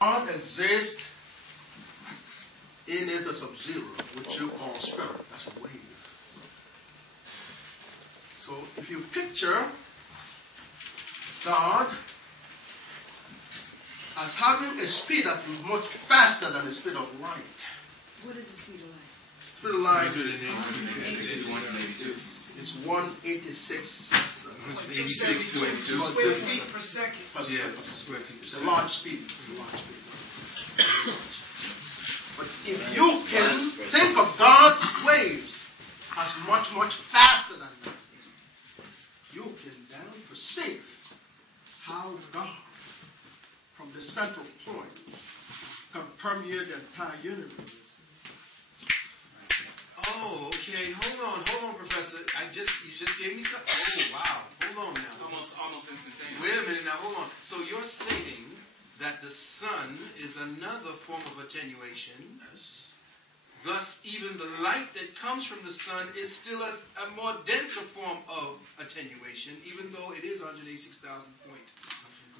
God exists in it as sub-zero, which you call spirit. That's a wave. So if you picture God as having a speed that is much faster than the speed of light. What is the speed of light? Speed of light is 186. 86.2 feet per second. It's a large speed. But if you can think of God's waves as much, much faster than that, you can then perceive how God, from the central point, can permeate the entire universe. Oh, okay. Hold on, Professor. You just gave me some. Oh, wow. Hold on now. Almost instantaneous. Wait a minute now. Hold on. So you're saying that the sun is another form of attenuation. Yes. Thus, even the light that comes from the sun is still a more denser form of attenuation, even though it is 186,000 points.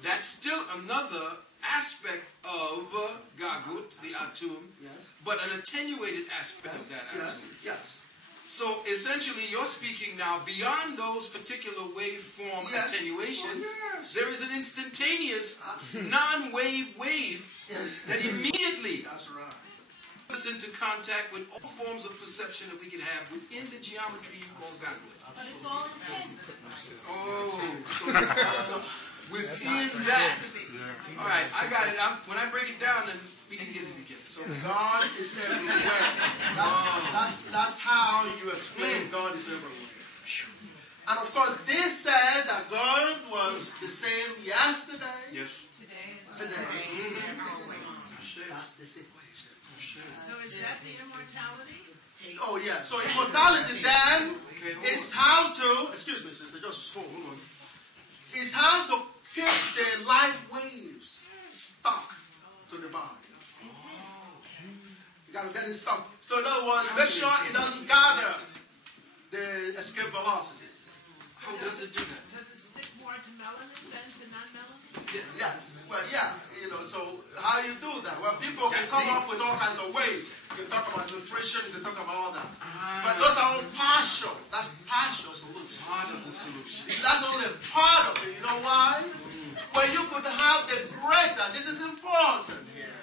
That's still another aspect of Gagut, the atum, Yes. but an attenuated aspect of that atum. Yes. So essentially, you're speaking now beyond those particular waveform attenuations. Oh, yes. There is an instantaneous non-wave wave that immediately That's right. puts us into contact with all forms of perception that we can have within the geometry you call Gagut. But it's all intent. Oh, so it's all within that. All right, I got it. When I break it down, then we can get it together. So God is everywhere. That's how you explain God is everywhere. And of course, this says that God was the same yesterday, Yes. Today. That's this equation. So is that the immortality? Oh yeah. So immortality then is how to, excuse me, sister, just hold on. Is how to keep the light waves stuck to the body. You got to get it stuck. So in other words, make sure it doesn't gather the escape velocity. How does it do that? Does it stick more to melanin than to non-melanin? Yes. Well, yeah. So how you do that? Well, people can come up with all kinds of ways. You can talk about nutrition. You can talk about all that. But those are all partial. That's partial solution. Part of the solution. That's only part of it. You know why? Well, you could have the greater. This is important here.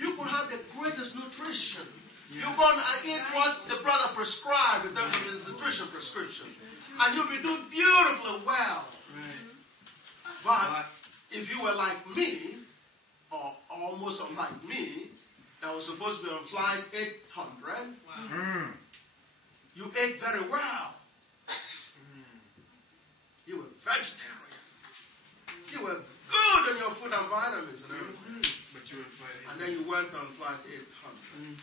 You could have the greatest nutrition. Yes. You're going to eat what the brother prescribed in terms of his nutrition prescription. And you'll be doing beautifully well. Right. But if you were like me, or almost unlike me, that was supposed to be on flight 800, you ate very well. You were vegetarian. You were good on your food and vitamins and everything. But you were flight 800. And then you went on flight 800.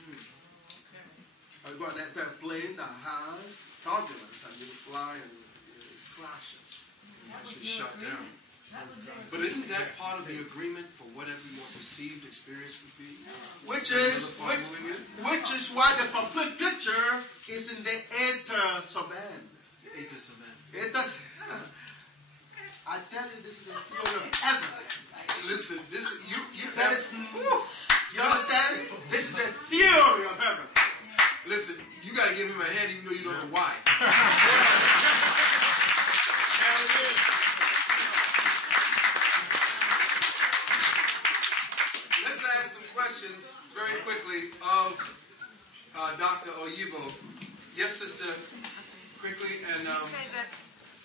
You go on that plane that has turbulence and you fly and it crashes. It's shut down. But isn't that part of the agreement for whatever your perceived experience would be? Which is why the complete picture is in the Ether Suban. Ether Suban. I tell you, this is the theory of evidence. Listen, you understand? This is the theory of everything. Listen, you got to give him a hand even though you don't know why. Let's ask some questions very quickly of Dr. Oyibo. Yes, sister, quickly. And you say that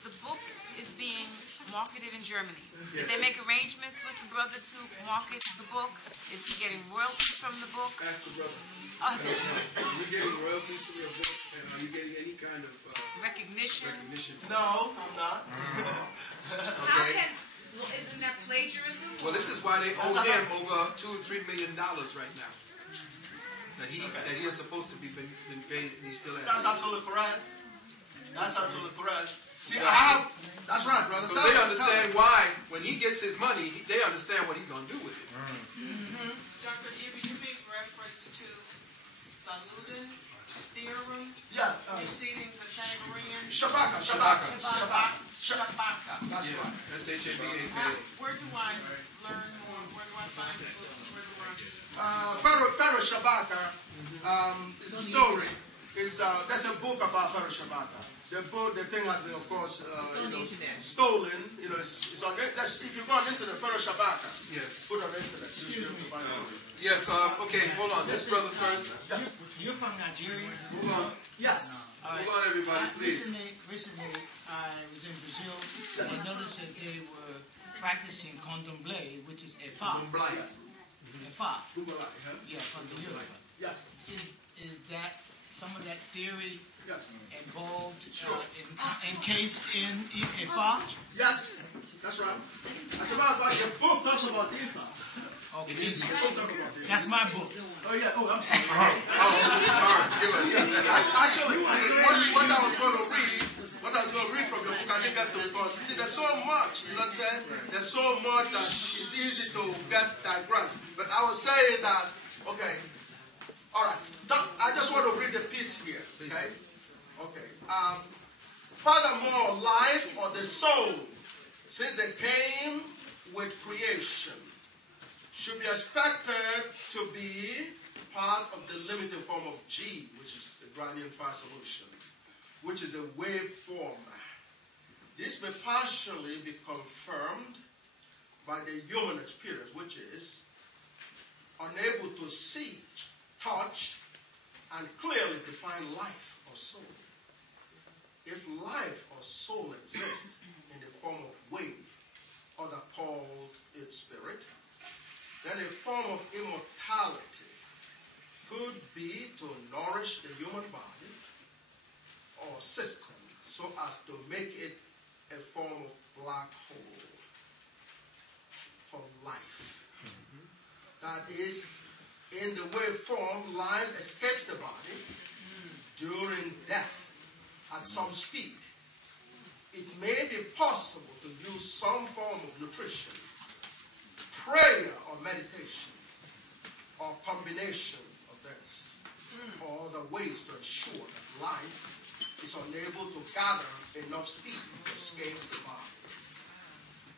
the book is being marketed in Germany. Yes. Did they make arrangements with the brother to market the book? Is he getting royalties from the book? Ask the brother. Are you getting royalties from your book? And are you getting any kind of recognition? No, I'm not. How can? Well, isn't that plagiarism? Well, this is why they owe him over $2 or $3 million right now. That he is supposed to be been paid, and he still has. That's absolutely correct. That's absolutely correct. See, that's right, brother. Because they understand why, when he gets his money, they understand what he's going to do with it. Dr. Eva, you make reference to Salutin theorem? Yeah. Preceding Pythagorean? Shabaka. That's That's right. Shabaka. Where do I learn more? Where do I find the books? Where Pharaoh Shabaka is a story. There's a book about Pharaoh Shabaka. The thing has been, of course, stolen. It's on. If you go on internet, Pharaoh Shabaka. Yes. Put on the internet. You'll be able to find out. Yes. Okay. Hold on. This brother first. Yes. You're from Nigeria? Hold on. Yes. Hold on, everybody, please. Recently, I was in Brazil. I noticed that they were practicing candomblé, which is Efa. Efa. Yeah, from the Europe. Yes. Is that some of that theory Yes. involved, encased in Efa? Yes. That's right. As a matter of fact, the book talks about Ifa. Okay. The book talks about Ifa. That's my book. Oh yeah. Oh, I'm sorry. Give us. Actually, what I was going to read from the book, I didn't get to, because see, there's so much. You know what I'm saying? There's so much that it's easy to get digressed. But I was saying that. Okay. All right. I just want to read the piece here. Okay. Okay. Furthermore, life or the soul, since they came with creation, should be expected to be part of the limited form of G, which is the Grandian fire solution, which is the wave form. This may partially be confirmed by the human experience, which is unable to see, touch, and clearly define life or soul. If life or soul exists in the form of wave, other called its spirit, then a form of immortality could be to nourish the human body or system so as to make it a form of black hole for life. That is, in the wave form, life escapes the body during death at some speed. It may be possible to use some form of nutrition, prayer or meditation, or combination of this, or other ways to ensure that life is unable to gather enough speed to escape the body.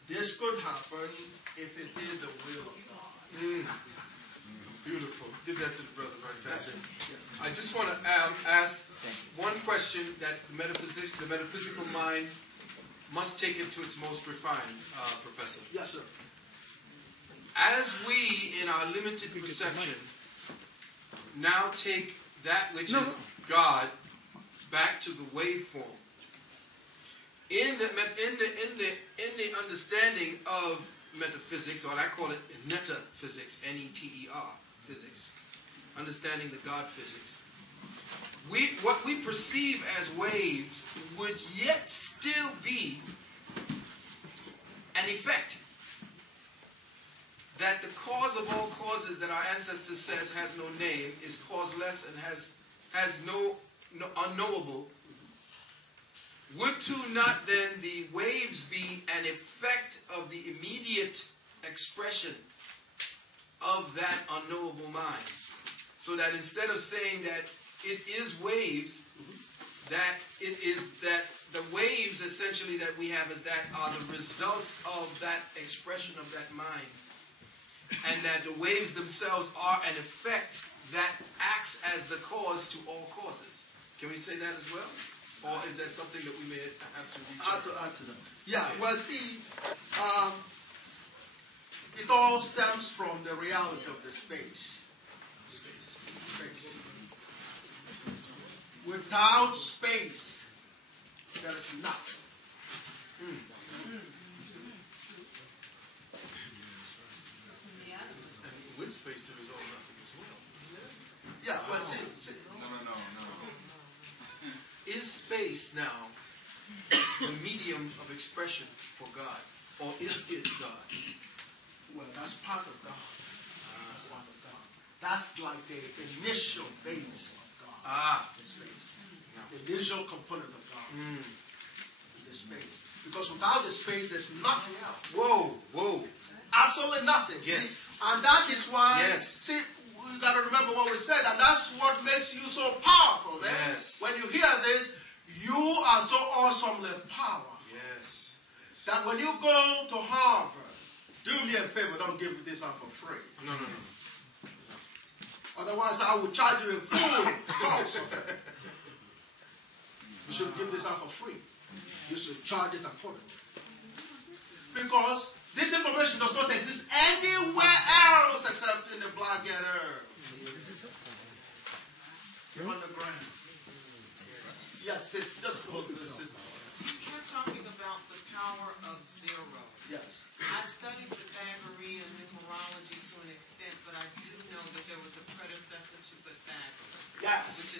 This could happen if it is the will of God. Beautiful. Give that to the brother right back there. Yes. I just want to ask one question that the metaphysical mind must take it to its most refined, Professor. Yes, sir. As we, in our limited perception, now take that which is God back to the waveform, in the understanding of metaphysics, or I call it Metaphysics, N-E-T-E-R, physics, understanding the God physics, what we perceive as waves would yet still be an effect. That the cause of all causes that our ancestors says has no name, is causeless and has no unknowable. Would to not then the waves be an effect of the immediate expression of that unknowable mind? So that instead of saying that it is waves, that it is that the waves essentially that we have is that are the results of that expression of that mind. And that the waves themselves are an effect that acts as the cause to all causes. Can we say that as well? Or is that something that we may have to reach Add to that. Yeah, well, see, it all stems from the reality of the space. Space. Without space, there is nothing. And with space, there is all nothing as well, isn't it? Yeah, well, see. No. Is space now the medium of expression for God? Or is it God? Well, that's part of God. That's part of God. That's like the initial base of God. The space. The initial component of God is the space. Because without the space, there's nothing else. Whoa. Absolutely nothing. Yes. See? And that is why, Yes. see, you got to remember what we said, and that's what makes you so powerful, man. Yes. When you hear this, you are so awesomely powerful. Yes. That when you go to Harvard, do me a favor, don't give this out for free. No. Otherwise, I will charge you in full cost of it. You should give this out for free. You should charge it accordingly. Because this information does not exist anywhere else except in the Black Letter. On the ground. Yes, sis, just hold this, sister. We're talking about the power of zero. Yes. I studied Pythagorean numerology to an extent, but I do know that there was a predecessor to Pythagoras, Yes. which is